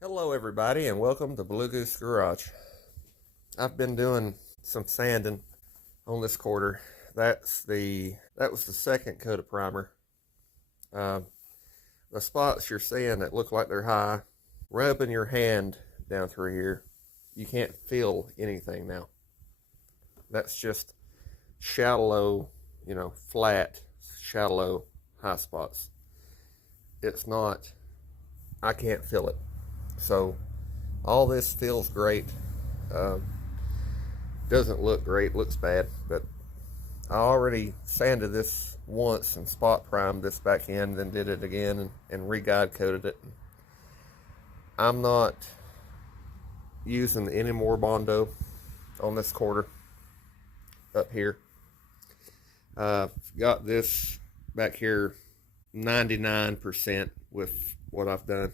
Hello everybody and welcome to Blue Goose Garage. I've been doing some sanding on this quarter. That was the second coat of primer. Uh, the spots you're seeing that look like they're high, rubbing your hand down through here, you can't feel anything now. That's just shallow, flat, shallow high spots. It's not, I can't feel it. So all this feels great. Uh, doesn't look great, looks bad, but I already sanded this once and spot primed this back end, then did it again and re-guide coated it. I'm not using any more Bondo on this quarter up here. Got this back here 99% with what I've done.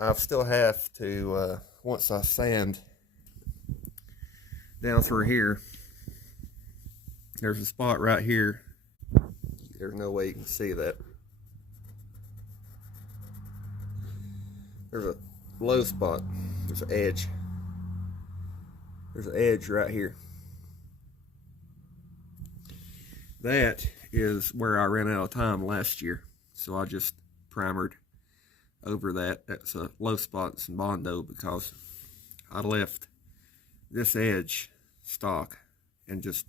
I still have to, once I sand down through here, there's a spot right here. There's no way you can see that. There's a low spot. There's an edge. There's an edge right here. That is where I ran out of time last year, so I just primered over that. That's a low spot in Bondo because I left this edge stock and just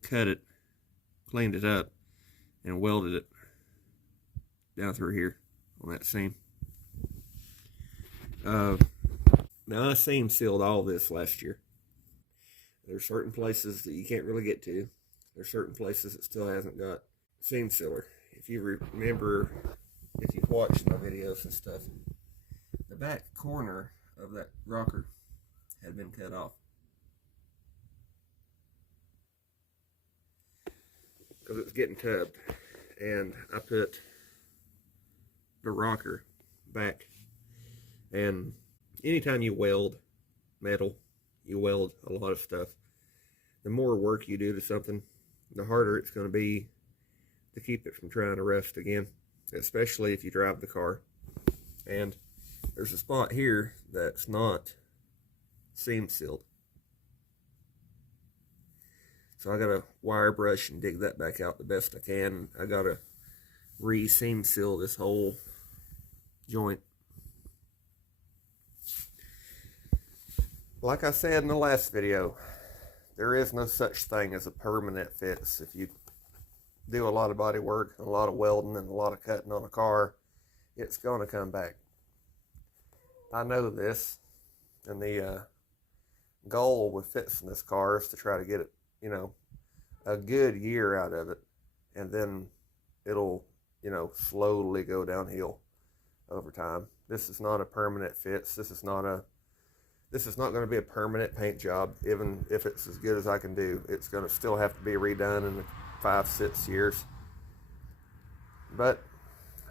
cut it, cleaned it up, and welded it down through here on that seam. Now I seam sealed all this last year. There's certain places that you can't really get to. There's certain places that still hasn't got seam sealer. If you remember, if you've watched my videos and stuff, the back corner of that rocker had been cut off because it was getting tubbed, and I put the rocker back. And anytime you weld metal, you weld a lot of stuff. The more work you do to something, the harder it's going to be to keep it from trying to rust again, especially if you drive the car. And there's a spot here that's not seam sealed, so I gotta wire brush and dig that back out the best I can. I gotta re-seam seal this whole joint. Like I said in the last video, there is no such thing as a permanent fix. If you do a lot of body work, a lot of welding, and a lot of cutting on a car, it's going to come back. I know this, and the goal with fixing this car is to try to get it, a good year out of it, and then it'll, slowly go downhill over time. This is not a permanent fix. This is not going to be a permanent paint job. Even if it's as good as I can do, it's going to still have to be redone in 5-6 years. But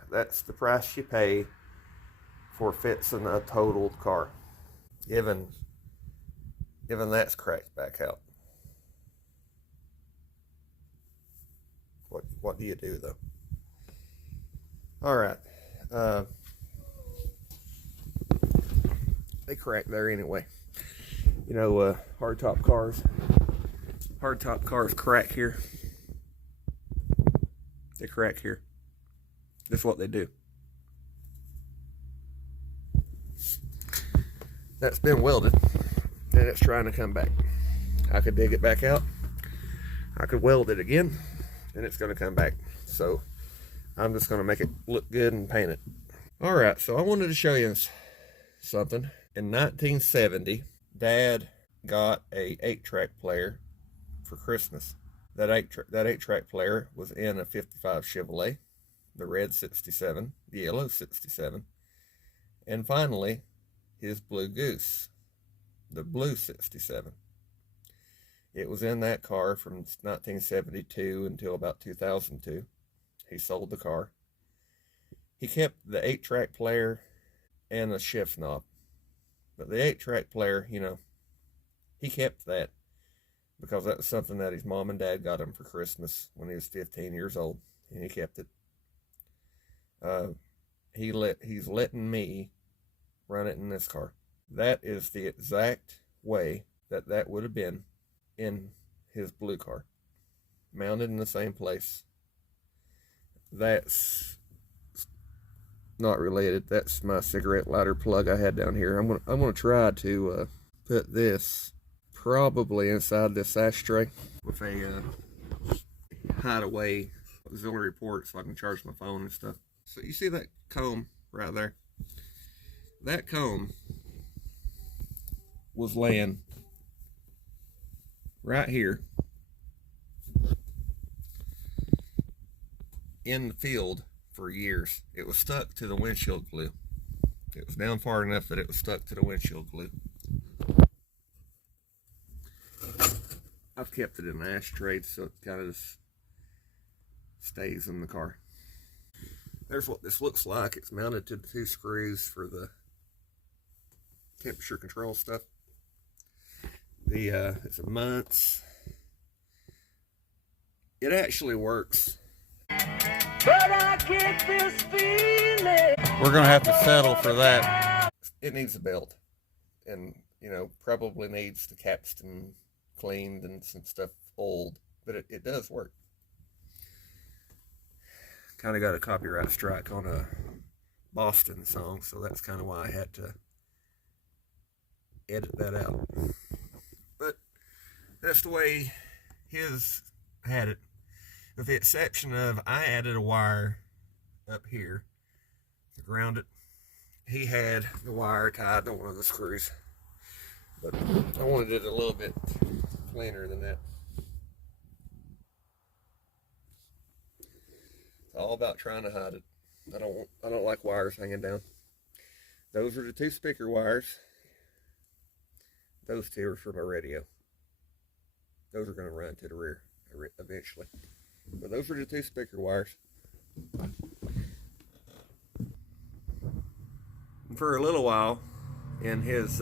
that's the price you pay for fixing a totaled car. Even that's cracked back out. What do you do though? All right. They crack there anyway. Hardtop cars crack here. They crack here. That's what they do. That's been welded, and it's trying to come back. I could dig it back out. I could weld it again, and it's going to come back. So I'm just going to make it look good and paint it. All right, so I wanted to show you something. In 1970, Dad got a 8-track player for Christmas. That 8-track player was in a 55 Chevrolet, the red 67, the yellow 67, and finally his Blue Goose, the blue 67. It was in that car from 1972 until about 2002. He sold the car. He kept the 8-track player and a shift knob. But the 8-track player, he kept that because that was something that his mom and dad got him for Christmas when he was 15 years old, and he kept it. he's letting me run it in this car. That is the exact way that would have been in his blue car, mounted in the same place. That's not related. That's my cigarette lighter plug I had down here. I'm gonna try to put this probably inside this ashtray with a hideaway auxiliary port so I can charge my phone and stuff. So you see that comb right there? That comb was laying right here in the field for years. It was stuck to the windshield glue. It was down far enough that it was stuck to the windshield glue. I've kept it in an ashtray so it kind of just stays in the car. There's what this looks like. It's mounted to the 2 screws for the temperature control stuff. It's a Muntz. It actually works. But I get this feeling. We're gonna have to settle for that. It needs a belt, and probably needs the capstan cleaned and some stuff oiled, but it does work. Kind of got a copyright strike on a Boston song, so that's kind of why I had to edit that out. But that's the way his had it, with the exception of I added a wire up here to ground it. He had the wire tied to one of the screws, but I wanted it a little bit cleaner than that. It's all about trying to hide it. I don't like wires hanging down. Those are the 2 speaker wires. Those 2 are for my radio. Those are going to run to the rear eventually. But those are the 2 speaker wires. For a little while, in his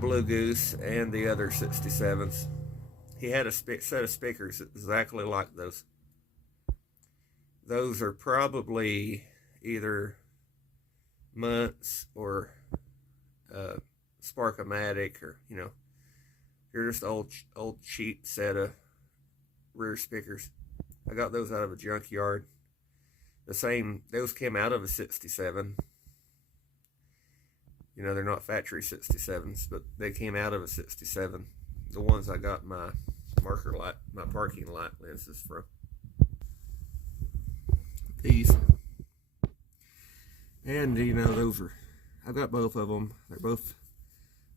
Blue Goose and the other 67s, he had a set of speakers exactly like those. Those are probably either Muntz or Sparkomatic, or they're just old cheap set of rear speakers. I got those out of a junkyard. Those came out of a 67. They're not factory 67s, but they came out of a 67. The ones I got my parking light lenses from. These. And, I've got both of them. They're both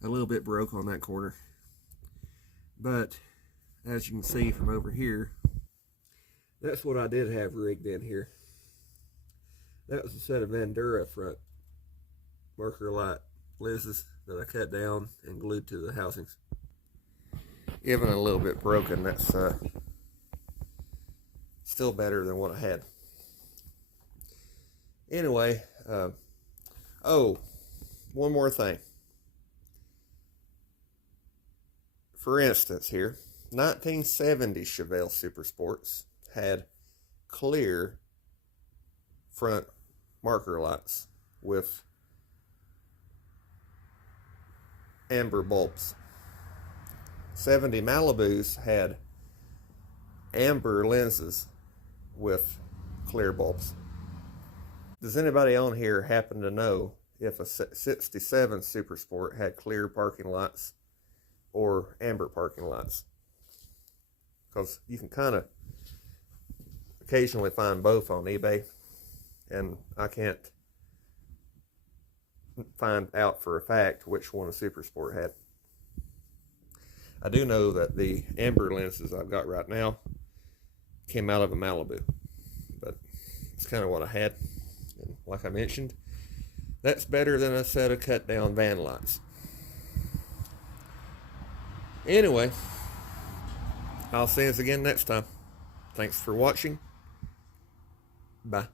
a little bit broke on that corner. But, as you can see from over here, that's what I did have rigged in here. That was a set of Vandura front marker light lenses that I cut down and glued to the housings. Even a little bit broken, that's still better than what I had. Anyway, one more thing. For instance here, 1970 Chevelle Super Sports had clear front marker lights with amber bulbs. 70 Malibus had amber lenses with clear bulbs. Does anybody on here happen to know if a 67 Super Sport had clear parking lights or amber parking lights? Because you can kind of occasionally find both on eBay, and I can't find out for a fact which one a Super Sport had. I do know that the amber lenses I've got right now came out of a Malibu, but it's kind of what I had. And like I mentioned, that's better than a set of cut down van lights. Anyway, I'll see you again next time. Thanks for watching. Bye.